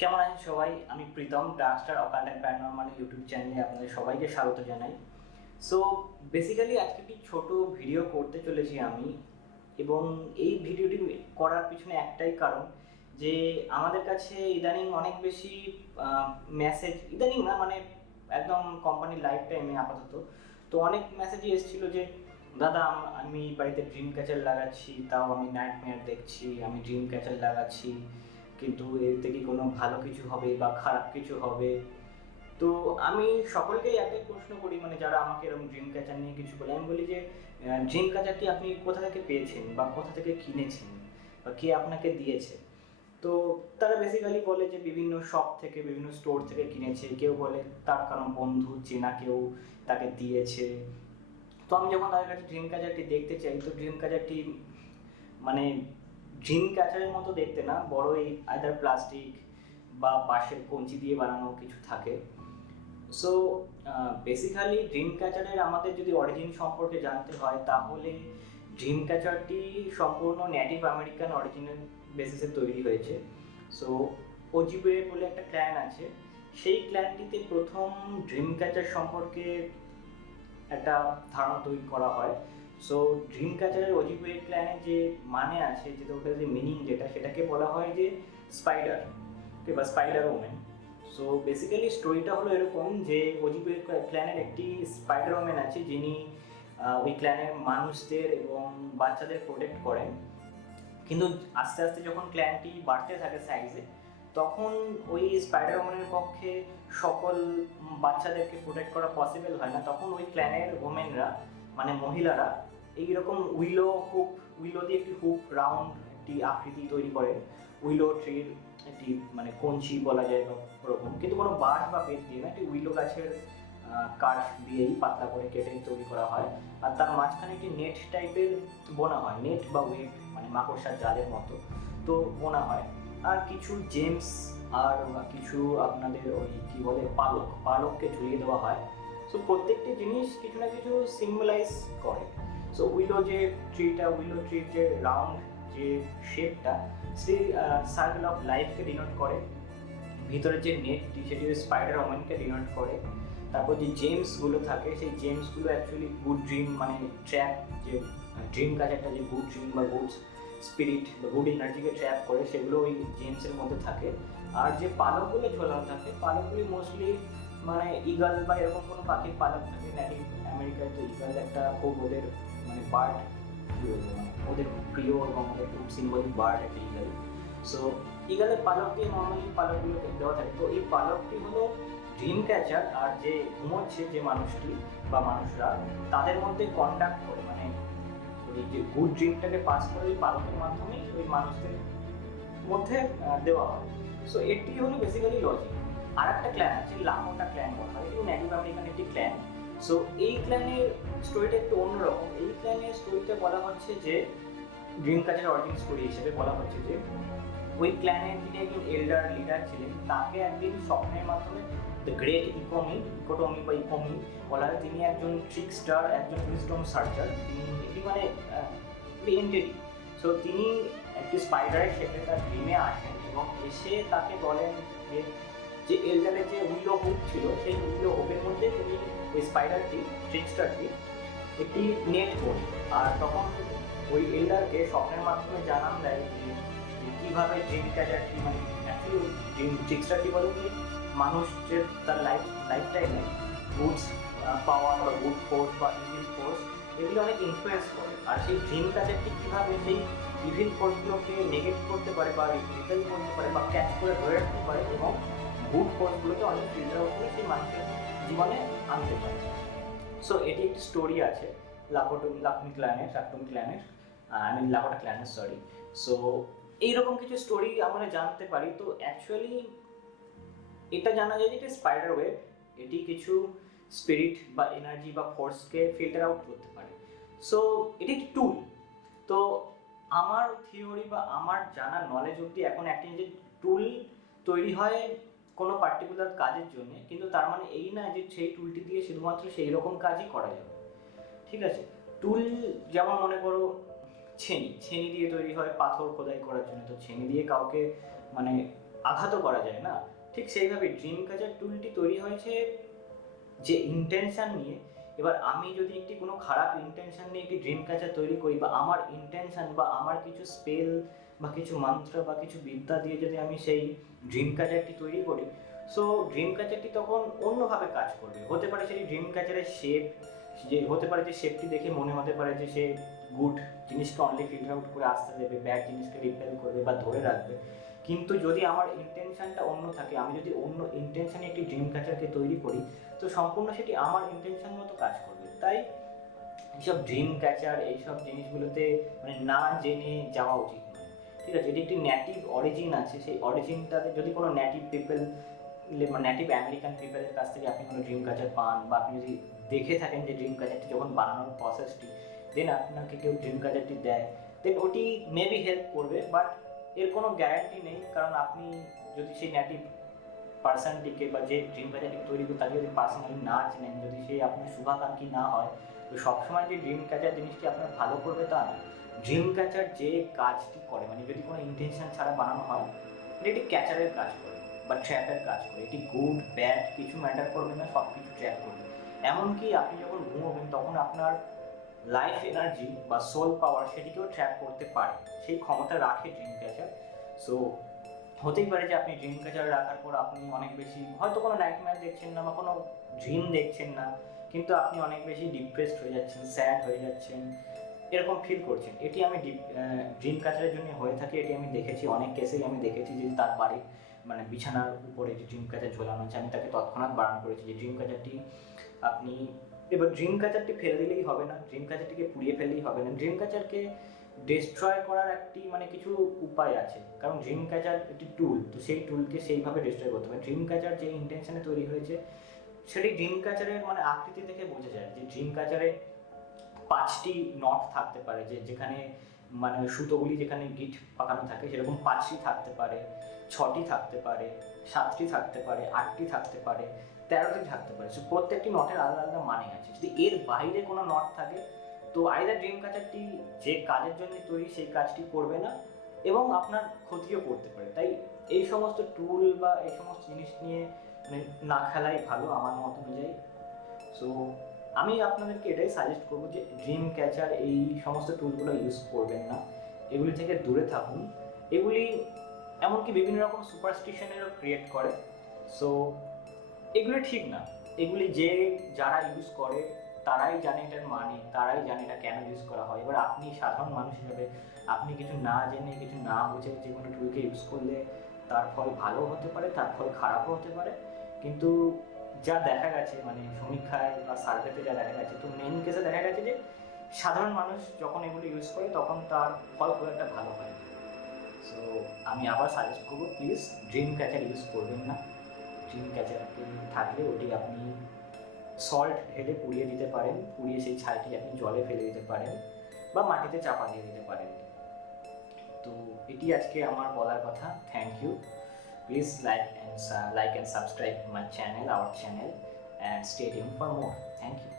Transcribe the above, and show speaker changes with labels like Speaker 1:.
Speaker 1: কেমন আছেন সবাই? আমি Pritam doctor occult and paranormal YouTube চ্যানেলে আপনাদের সবাইকে স্বাগত জানাই। সো বেসিক্যালি আজকে একটি ছোট ভিডিও করতে চলেছি আমি এবং এই ভিডিওটি করার পিছনে একটাই কারণ যে আমাদের কাছে ইদানিং অনেক বেশি মেসেজ ইদানিং না মানে একদম কোম্পানির লাইফ টাইমে আপাতত। তো অনেক মেসেজই এসেছিল যে, দাদা, আমি বাড়িতে ড্রিম ক্যাচার লাগাচ্ছি, তাও আমি নাইট দেখছি, আমি ড্রিম ক্যাচার লাগাচ্ছি। কিন্তু এর থেকে কোনো ভালো কিছু হবে বা খারাপ কিছু হবে? তো আমি সকলকেই একটাই প্রশ্ন করি মানে যারা আমাকে এরকম ড্রিম ক্যাচার নিয়ে কিছু বলে। আমি বলি যে ড্রিম ক্যাচারটি আপনি কোথা থেকে পেয়েছেন বা কোথা থেকে কিনেছেন বা কে আপনাকে দিয়েছে? তো তারা বেসিক্যালি বলে যে, বিভিন্ন শপ থেকে, বিভিন্ন স্টোর থেকে কিনেছে। কেউ বলে তার কারণ বন্ধু, চেনা কেউ তাকে দিয়েছে। তো আমি যখন তাদের কাছে ড্রিম ক্যাচারটি দেখতে চাই, তো ড্রিম ক্যাচারটি মানে ড্রিম ক্যাচারের মতো দেখতে না, বড় এই আইদার প্লাস্টিক বা বাঁশের কঞ্চি দিয়ে বানানো কিছু থাকে। সো বেসিক্যালি ড্রিম ক্যাচারের আমাদের যদি অরিজিন সম্পর্কে জানতে হয়, তাহলে ড্রিম ক্যাচারটি সম্পূর্ণ নেটিভ আমেরিকান অরিজিনাল বেসিসে তৈরি হয়েছে। সো ওজিবে বলে একটা ক্ল্যান আছে। সেই ক্ল্যানটিতে প্রথম ড্রিম ক্যাচার সম্পর্কে একটা ধারণা তৈরি করা হয়। সো ড্রিম ক্যাচারের অজিবে ক্ল্যানের যে মানে আছে, যেটা ওটার যে মিনিং যেটা, সেটাকে বলা হয় যে স্পাইডার বা স্পাইডার ওমেন সো বেসিক্যালি স্টোরিটা হলো এরকম যে অজিবে ক্ল্যানের একটি স্পাইডার ওমেন আছে, যিনি ওই ক্ল্যানের মানুষদের এবং বাচ্চাদের প্রোটেক্ট করেন। কিন্তু আস্তে আস্তে যখন ক্ল্যানটি বাড়তে থাকে সাইজে তখন ওই স্পাইডার ওমেনের পক্ষে সকল বাচ্চাদেরকে প্রোটেক্ট করা পসিবল হয় না। তখন ওই ক্ল্যানের ওমেনরা মানে মহিলারা এইরকম উইলো হুক উইলো দিয়ে একটি হুক রাউন্ড একটি আকৃতি তৈরি করেন উইলো ট্রির একটি মানে কঞ্চি বলা যায় ওরকম। কিন্তু কোনো বাঁশ বা বেত দিয়ে না, একটি উইলো গাছের কাঠ দিয়েই পাতলা করে কেটে তৈরি করা হয়। আর তার মাঝখানে একটি নেট টাইপের বোনা হয় নেট বা ওয়েব মানে মাকড়সার জালের মতো। তো বোনা হয়। আর কিছু জেমস আর কিছু আপনাদের ওই কি বলে, পালক, পালককে ঝুলিয়ে দেওয়া হয়। সো প্রত্যেকটি জিনিস কিছু না কিছু সিম্বলাইজ করে। সো উইলো যে ট্রিটা উইলো ট্রির যে রাউন্ড যে শেপটা সেই সার্কেল অফ লাইফকে ডিনোট করে। ভিতরে যে নেটটি সেটি স্পাইডার ওমেনকে ডিনোট করে। তারপর যে জেমসগুলো থাকে, সেই জেমসগুলো অ্যাকচুয়ালি গুড ড্রিম মানে ট্র্যাপ যে ড্রিম কাজ একটা যে গুড ড্রিম বা গুড স্পিরিট বা গুড এনার্জিকে ট্র্যাপ করে, সেগুলো ওই জেমসের মধ্যে থাকে। আর যে পালকগুলো ঝোলানো থাকে, পালকগুলি মোস্টলি মানে ইগল বা এরকম কোনো পাখির পালক থাকে নেটিভ আমেরিকায় তো ইগল একটা খুব ওদের মানে বার্ড ওদের প্রিয় এবং ওদের খুব সিম্বলিক বার্ড একটা ইগল সো ইগলের পালক দিয়ে নর্মালি পালকগুলো দেওয়া থাকে তো এই পালকটি হলো ড্রিম ক্যাচার আর যে ঘুমোচ্ছে যে মানুষটি বা মানুষরা, তাদের মধ্যে কন্ট্যাক্ট করে। মানে ওই যে গুড ড্রিমটাকে পাস করে ওই পালকের মাধ্যমেই ওই মানুষদের মধ্যে দেওয়া হয়। সো এটি হলো বেসিক্যালি লজিক আর একটা ক্ল্যান আছে লামোটা ক্ল্যান বলা হয়। এটিও নেটিভ আমেরিকান একটি ক্ল্যান সো এই ক্ল্যানের স্টোরিটা একটু অন্যরকম। এই ক্ল্যানের স্টোরিটা বলা হচ্ছে যে ড্রিম কাজের অরিজিন স্টোরি হিসেবে বলা হচ্ছে যে, ওই ক্ল্যানের যিনি একজন এল্ডার লিডার ছিলেন, তাকে একদিন স্বপ্নের মাধ্যমে দ্য গ্রেট ইকোমি ইকোটমি বা ইকোমি বলা হয়। তিনি একজন ট্রিকস্টার একজন উইজডম সার্চার তিনি এটি মানে এন্টেডি সো তিনি একটি স্পাইডারের শেপে তার ড্রিমে আসেন এবং এসে তাকে বলেন যে যে এল্ডারের যে উইলো হুক ছিল, সেই উইলো হুকের মধ্যে তিনি স্পাইডারটি ট্রিকস্টারটি একটি নেট করি আর তখন ওই এল্ডারকে স্বপ্নের মাধ্যমে জানান দেয় যে কীভাবে ড্রিম ক্যাচারটি মানে অ্যাকচুয়ালি ড্রিম ট্রিকস্টারটি যে মানুষ যে তার লাইফ লাইফ টাইমে গুডস পাওয়ার বা গুড ফোর্স বা ইভিল ফোর্স এগুলো অনেক ইনফ্লুয়েন্স করে। আর সেই ড্রিম ক্যাচারটি কীভাবে সেই ইভিল ফোর্সগুলোকে নেগেট করতে পারে বা রিপেল করতে পারে বা ক্যাচ করে ধরে রাখতে পারে এবং গুড ফোর্সগুলোকে অনেক ফিল্টার করে সেই মানুষের জীবনে আনতে পারে। সো এটি একটি স্টোরি আছে লাকোটুম লাকমি ক্ল্যানের লাকটুম ক্ল্যানের আই মিন লাকোটা ক্ল্যানের সরি সো এইরকম কিছু স্টোরি আমরা জানতে পারি। তো অ্যাকচুয়ালি এটা জানা যায় যে এটা স্পাইডার ওয়েব এটি কিছু স্পিরিট বা এনার্জি বা ফোর্সকে ফিল্টার আউট করতে পারে। সো এটি একটি টুল তো, আমার থিওরি বা আমার জানা নলেজ অবধি এখন একটা যে টুল তৈরি হয় কোনো পার্টিকুলার কাজের জন্য, কিন্তু তার মানে এই না যে সেই টুলটি দিয়ে শুধুমাত্র সেই রকম কাজই করা যাবে। ঠিক আছে? টুল যেমন মনে করো, ছেনি। ছেনি দিয়ে তৈরি হয়, পাথর খোদাই করার জন্য। তো ছেনি দিয়ে কাউকে মানে আঘাতও করা যায় না। ঠিক সেইভাবে ড্রিম ক্যাচার টুলটি তৈরি হয়েছে যে ইন্টেনশন নিয়ে। এবার আমি যদি একটি কোনো খারাপ ইন্টেনশন নিয়ে একটি ড্রিম ক্যাচার তৈরি করি বা আমার ইন্টেনশন বা আমার কিছু স্পেল বা কিছু মন্ত্র বা কিছু বিদ্যা দিয়ে যদি আমি সেই ড্রিম ক্যাচারটি তৈরি করি সো ড্রিম ক্যাচারটি তখন অন্যভাবে কাজ করবে। হতে পারে সেই ড্রিম ক্যাচারের শেপ যে হতে পারে যে শেপটি দেখে মনে হতে পারে যে সে গুড জিনিসকে অনলি ফিল্টার আউট করে আসতে দেবে ব্যাড জিনিসকে রিপেল করবে বা ধরে রাখবে। কিন্তু যদি আমার ইন্টেনশনটা অন্য থাকে, আমি যদি অন্য ইন্টেনশনে একটি ড্রিম ক্যাচারকে তৈরি করি, তো সম্পূর্ণ সেটি আমার ইন্টেনশন মতো কাজ করবে। তাই এইসব ড্রিম ক্যাচার এইসব জিনিসগুলোতে মানে না জেনে যাওয়া উচিত। ঠিক আছে এটি একটি ন্যাটিভ অরিজিন আছে, সেই অরিজিনটাতে যদি কোনো ন্যাটিভ পিপল ন্যাটিভ আমেরিকান পিপলের কাছ থেকে আপনি কোনো ড্রিম কাচার পান বা আপনি যদি দেখে থাকেন যে ড্রিম কাচারটি যখন বানানোর প্রসেসটি দেন আপনাকে কেউ ড্রিম কাচারটি দেয় দেন ওটি মেবি হেল্প করবে বাট এর কোনো গ্যারান্টি নেই, কারণ আপনি যদি সেই ন্যাটিভ পার্সনটিকে বা যে ড্রিম ক্যাচারটি তৈরি করে তাকে যদি পার্সোনালি না চেনেন, যদি সে আপনার শুভাকাঙ্ক্ষী না হয়, তো সবসময় যে ড্রিম ক্যাচার জিনিসটি আপনার ভালো করবে তা না। ড্রিম ক্যাচার যে কাজটি করে মানে যদি কোনো ইন্টেনশন ছাড়া বানানো হয় এটা একটি ক্যাচারের কাজ করে বা ট্র্যাপের কাজ করে। এটি গুড ব্যাড কিছু ম্যাটার করবে না সব কিছু ট্র্যাপ করবে। এমনকি আপনি যখন ঘুমোবেন তখন আপনার লাইফ এনার্জি বা সোল পাওয়ার সেটিকেও ট্র্যাপ করতে পারে। সেই ক্ষমতা রাখে ড্রিম ক্যাচার সো হতেই পারে যে আপনি ড্রিম ক্যাচার রাখার পর আপনি অনেক বেশি, হয়তো কোনো নাইট ম্যাচ দেখছেন না বা কোনো ড্রিম দেখছেন না, কিন্তু আপনি অনেক বেশি ডিপ্রেসড হয়ে যাচ্ছেন স্যাড হয়ে যাচ্ছেন। এরকম ফিল করছেন। এটি আমি ড্রিম ক্যাচারের জন্য হয়ে থাকে, এটি আমি দেখেছি। অনেক কেসেই আমি দেখেছি যে তার বাড়ির মানে বিছানার উপরে যে ড্রিম ক্যাচার ঝোলানো আছে আমি তাকে তৎক্ষণাৎ বারণ করেছি যে ড্রিম ক্যাচারটি আপনি, এবার ড্রিম ক্যাচারটি ফেলে দিলেই হবে না ড্রিম ক্যাচারটিকে পুড়িয়ে ফেললেই হবে না। ড্রিম ক্যাচারকে ডিস্ট্রয় করার একটি মানে কিছু উপায় আছে। কারণ ড্রিম ক্যাচার একটি টুল তো সেই টুলকে সেইভাবে ডিস্ট্রয় করতে হবে। ড্রিম ক্যাচার যে ইন্টেনশনে তৈরি হয়েছে, সেটি ড্রিম ক্যাচারের মানে আকৃতি থেকে বোঝা যায় যে ড্রিম ক্যাচারে পাঁচটি নট থাকতে পারে যে যেখানে মানে সুতোগুলি যেখানে গিট পাকানো থাকে, সেরকম পাঁচটি থাকতে পারে, ছটি থাকতে পারে, সাতটি থাকতে পারে, আটটি থাকতে পারে, তেরোটি থাকতে পারে। সো প্রত্যেকটি নটের আলাদা আলাদা মানে আছে। যদি এর বাইরে কোনো নট থাকে, তো আইদার ড্রিম কাচারটি যে কাজের জন্য তৈরি, সেই কাজটি করবে না এবং আপনার ক্ষতিও করতে পারে। তাই এই সমস্ত টুল বা এই সমস্ত জিনিস নিয়ে মানে না খেলাই ভালো আমার মত অনুযায়ী। সো আমি আপনাদেরকে এটাই সাজেস্ট করব যে ড্রিম ক্যাচার এই সমস্ত টুলগুলো ইউজ করবেন না। এগুলি থেকে দূরে থাকুন। এগুলি এমনকি বিভিন্ন রকম সুপারস্টিশনেরও ক্রিয়েট করে। সো এগুলি ঠিক না। এগুলি যে যারা ইউজ করে, তারাই জানে এটার মানে তারাই জানে এটা কেন ইউজ করা হয়। এবার আপনি সাধারণ মানুষ হিসাবে, আপনি কিছু না জেনে, কিছু না বুঝে যে কোনো টুলকে ইউজ করলে তার ফল ভালো হতে পারে, তার ফল খারাপও হতে পারে। কিন্তু যা দেখা গেছে মানে সমীক্ষায় বা সার্ভেতে যা দেখা গেছে, তো মেন কেসে দেখা গেছে যে সাধারণ মানুষ যখন এগুলো ইউজ করে, তখন তার ফল খুব একটা ভালো হয় সো আমি আবার সাজেস্ট করব প্লিজ ড্রিম ক্যাচার ইউজ করবেন না। ড্রিম ক্যাচার থাকলে ওটি আপনি সল্ট ঢেলে পুড়িয়ে দিতে পারেন, পুড়িয়ে সেই ছাইটি আপনি জলে ফেলে দিতে পারেন বা মাটিতে চাপা দিয়ে দিতে পারেন। তো এটি আজকে আমার বলার কথা। Thank you please like and uh, like and subscribe my channel our channel and stay tuned for more. Thank you.